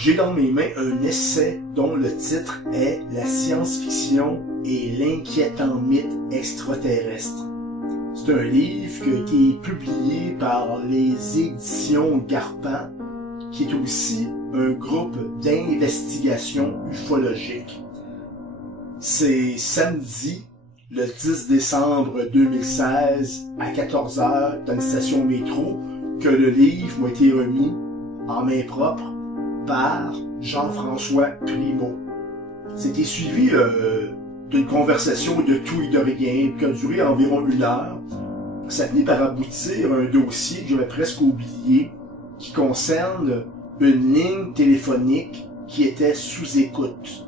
J'ai dans mes mains un essai dont le titre est « La science-fiction et l'inquiétant mythe extraterrestre ». C'est un livre qui est publié par les éditions Garpan, qui est aussi un groupe d'investigation ufologique. C'est samedi, le 10 décembre 2016, à 14 h, dans une station métro, que le livre m'a été remis en main propre par Jean-François Primo. C'était suivi d'une conversation de tout et de rien qui a duré environ 1 heure. Ça finit par aboutir à un dossier que j'avais presque oublié qui concerne une ligne téléphonique qui était sous écoute.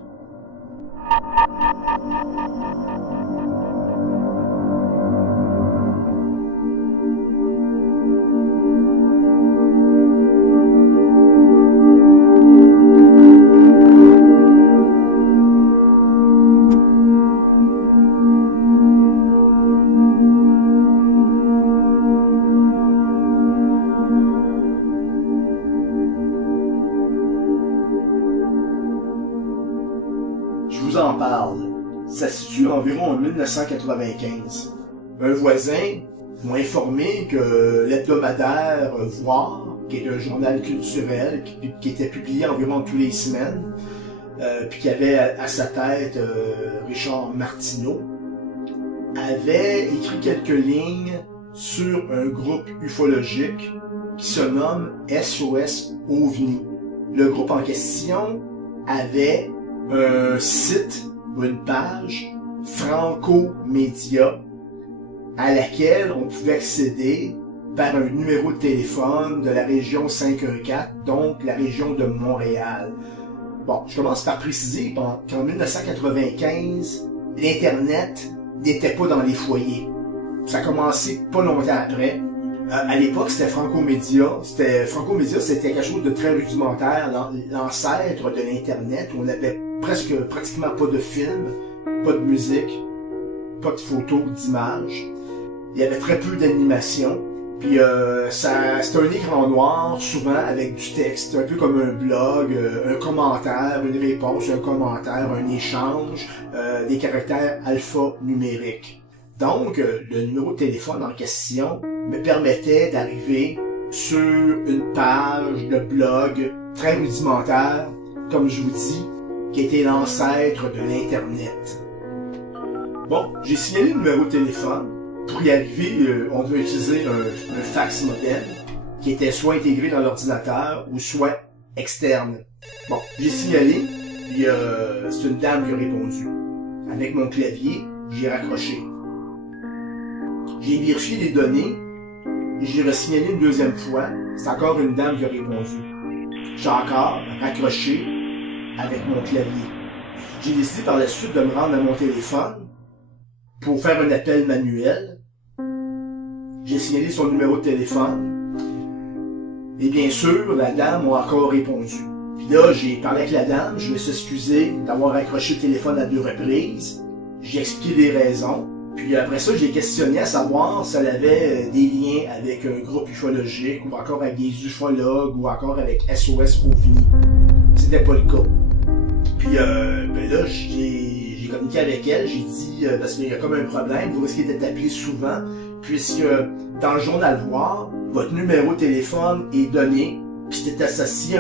Je vous en parle. Ça se situe environ en 1995. Un voisin m'a informé que l'hebdomadaire Voir, qui est un journal culturel qui était publié environ tous les semaines, puis qui avait à sa tête Richard Martineau, avait écrit quelques lignes sur un groupe ufologique qui se nomme SOS OVNI. Le groupe en question avait un site ou une page Franco-Média à laquelle on pouvait accéder par un numéro de téléphone de la région 514, donc la région de Montréal. Bon, je commence par préciser qu'en 1995, l'Internet n'était pas dans les foyers. Ça a commencé pas longtemps après. À l'époque, c'était Franco-Média. Franco-Média, c'était quelque chose de très rudimentaire, l'ancêtre de l'Internet, où on avait pratiquement pas de films, pas de musique, pas de photos, d'images. Il y avait très peu d'animation. Puis c'était un écran noir, souvent avec du texte, un peu comme un blog, un commentaire, une réponse, un commentaire, un échange, des caractères alphanumériques. Donc, le numéro de téléphone en question me permettait d'arriver sur une page de blog très rudimentaire, comme je vous dis, qui était l'ancêtre de l'Internet. Bon, j'ai signalé le numéro de téléphone. Pour y arriver, on devait utiliser un fax modem qui était soit intégré dans l'ordinateur ou soit externe. Bon, j'ai signalé, puis c'est une dame qui a répondu. Avec mon clavier, j'ai raccroché. J'ai vérifié les données, j'ai re-signalé une deuxième fois, c'est encore une dame qui a répondu. J'ai encore raccroché avec mon clavier. J'ai décidé par la suite de me rendre à mon téléphone pour faire un appel manuel. J'ai signalé son numéro de téléphone. Et bien sûr, la dame m'a encore répondu. Puis là, j'ai parlé avec la dame, je me suis excusé d'avoir raccroché le téléphone à 2 reprises. J'ai expliqué les raisons. Puis après ça, j'ai questionné à savoir si elle avait des liens avec un groupe ufologique, ou encore avec des ufologues, ou encore avec SOS OVNI. C'était pas le cas. Puis ben là, j'ai communiqué avec elle, j'ai dit, parce qu'il y a comme un problème, vous risquez d'être appelé souvent, puisque dans le journal Voir, votre numéro de téléphone est donné, puis c'est associé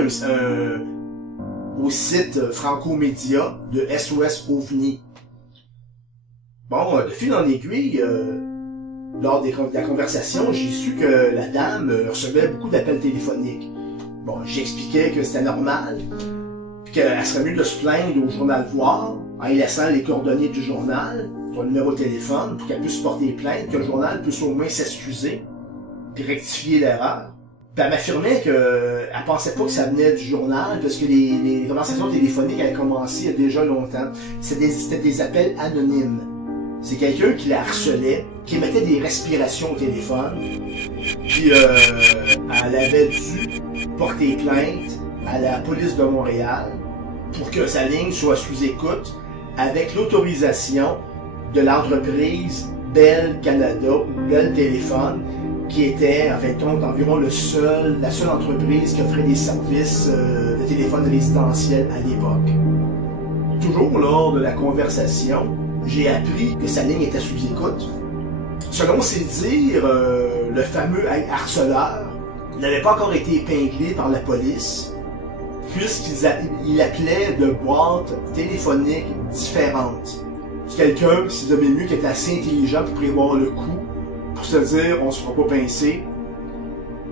au site Franco-Média de SOS OVNI. Bon, de fil en aiguille, lors de la conversation, j'ai su que la dame recevait beaucoup d'appels téléphoniques. Bon, j'expliquais que c'était normal, puis qu'elle serait mieux de se plaindre au journal Voir, en y laissant les coordonnées du journal, son numéro de téléphone, pour qu'elle puisse porter plainte, que le journal puisse au moins s'excuser. puis rectifier l'erreur. Puis elle m'affirmait qu'elle pensait pas que ça venait du journal, parce que les conversations téléphoniques avaient commencé il y a déjà longtemps. C'était des appels anonymes. C'est quelqu'un qui la harcelait, qui émettait des respirations au téléphone, puis elle avait dû porter plainte à la police de Montréal pour que sa ligne soit sous écoute avec l'autorisation de l'entreprise Bell Canada ou Bell Téléphone, qui était, en fait, environ la seule entreprise qui offrait des services de téléphone résidentiel à l'époque. Toujours lors de la conversation, j'ai appris que sa ligne était sous écoute. Selon ses dires, le fameux harceleur n'avait pas encore été épinglé par la police, puisqu'il appelait de boîtes téléphoniques différentes. C'est quelqu'un, si vous avez mieux, qui était assez intelligent pour prévoir le coup, pour se dire, on se fera pas pincer.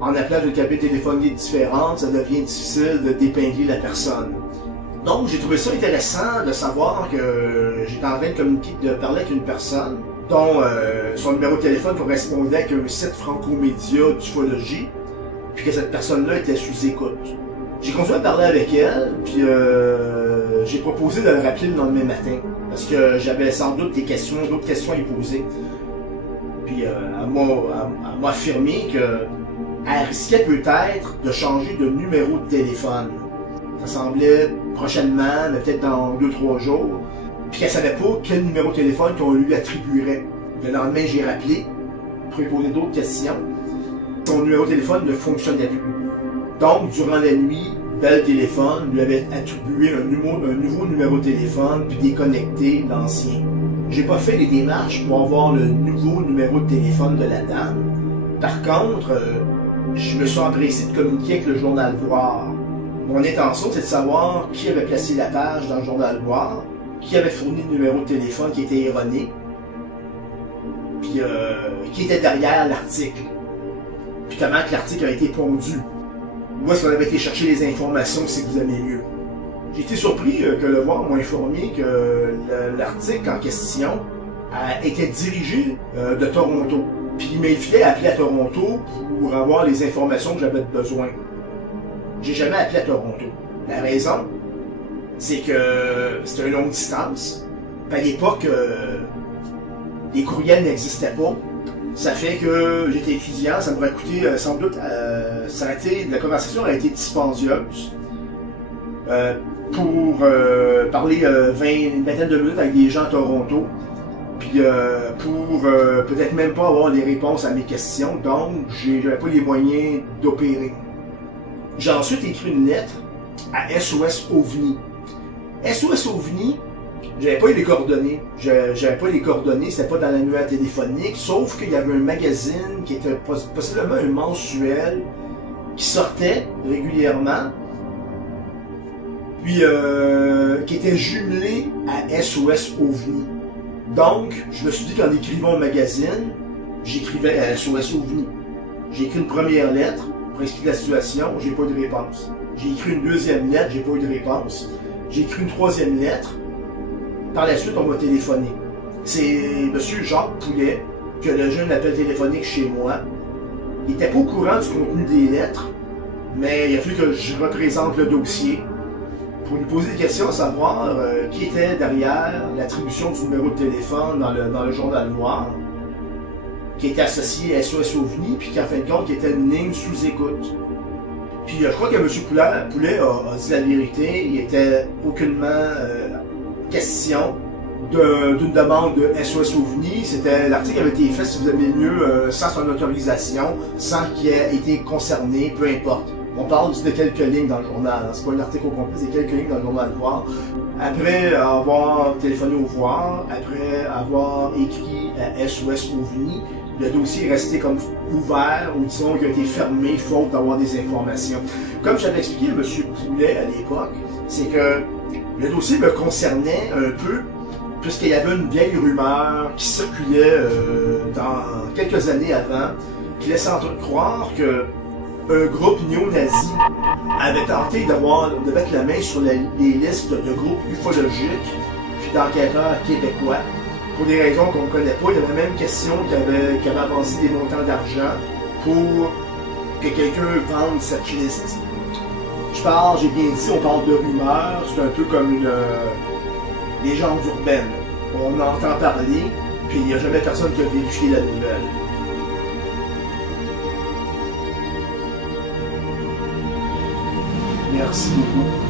En appelant de cabines téléphoniques différentes, ça devient difficile de d'épingler la personne. Donc, j'ai trouvé ça intéressant de savoir que j'étais en train de parler avec une personne dont son numéro de téléphone correspondait avec un site franco-média d'ufologie, puis que cette personne-là était sous écoute. J'ai continué à parler avec elle, puis j'ai proposé de le rappeler le lendemain matin, parce que j'avais sans doute d'autres questions à lui poser. Puis elle m'a affirmé qu'elle risquait peut-être de changer de numéro de téléphone. Ça semblait prochainement, mais peut-être dans 2-3 jours. Puis qu'elle savait pas quel numéro de téléphone qu'on lui attribuerait. Le lendemain, j'ai rappelé pour lui poser d'autres questions. Son numéro de téléphone ne fonctionnait plus. Donc, durant la nuit, Bell Téléphone lui avait attribué un nouveau numéro de téléphone puis déconnecté l'ancien. J'ai pas fait les démarches pour avoir le nouveau numéro de téléphone de la dame. Par contre, je me suis empressé de communiquer avec le Journal Voir. Mon intention, c'est de savoir qui avait placé la page dans le Journal Voir, qui avait fourni le numéro de téléphone qui était erroné, puis qui était derrière l'article, puis comment que l'article a été pondu. Où est-ce qu'on avait été chercher les informations, si vous aimez mieux. J'ai été surpris que le Voir m'a informé que l'article en question était dirigé de Toronto. Puis il m'invitait à appeler à Toronto pour avoir les informations que j'avais besoin. J'ai jamais appelé à Toronto. La raison, c'est que c'était une longue distance. Puis à l'époque, les courriels n'existaient pas. Ça fait que j'étais étudiant, ça m'aurait coûté sans doute, la conversation aurait été dispendieuse. Pour parler une vingtaine de minutes avec des gens à Toronto, puis pour peut-être même pas avoir les réponses à mes questions, donc j'avais pas les moyens d'opérer. J'ai ensuite écrit une lettre à SOS OVNI. SOS OVNI, j'avais pas eu les coordonnées. J'avais pas les coordonnées, c'était pas dans l'annuaire téléphonique, sauf qu'il y avait un magazine qui était possiblement un mensuel qui sortait régulièrement, puis qui était jumelé à SOS OVNI. Donc, je me suis dit qu'en écrivant un magazine, j'écrivais à SOS OVNI. J'ai écrit une première lettre pour expliquer la situation, j'ai pas eu de réponse. J'ai écrit une deuxième lettre, j'ai pas eu de réponse. J'ai écrit une troisième lettre. Par la suite, on m'a téléphoné. C'est M. Jacques Poulet qui a logé un appel téléphonique chez moi. Il n'était pas au courant du contenu des lettres, mais il a fallu que je représente le dossier pour lui poser des questions à savoir qui était derrière l'attribution du numéro de téléphone dans le Journal Voir, qui était associé à SOS OVNI, puis qui en fin de compte était une ligne sous écoute. Puis je crois que M. Poulet a dit la vérité, il n'était aucunement question d'une demande de SOS OVNI. L'article avait été fait, si vous aimez mieux, sans son autorisation, sans qu'il ait été concerné, peu importe. On parle de quelques lignes dans le journal, hein. C'est pas un article au complet, c'est quelques lignes dans le journal Voir. Après avoir téléphoné au Voir, après avoir écrit à SOS OVNI, le dossier est resté comme ouvert, ou disons qu'il a été fermé, faute d'avoir des informations. Comme j'avais expliqué à M. Poulet à l'époque, c'est que le dossier me concernait un peu, puisqu'il y avait une vieille rumeur qui circulait dans quelques années avant, qui laissait croire que un groupe néo-nazi avait tenté de mettre la main sur les listes de groupes ufologiques puis d'enquêteurs québécois. Pour des raisons qu'on ne connaît pas, il y avait même question qu'il avait avancé des montants d'argent pour que quelqu'un vende cette liste. J'ai bien dit, on parle de rumeurs, c'est un peu comme une légende urbaine. On entend parler, puis il n'y a jamais personne qui a vérifié la nouvelle. Merci beaucoup.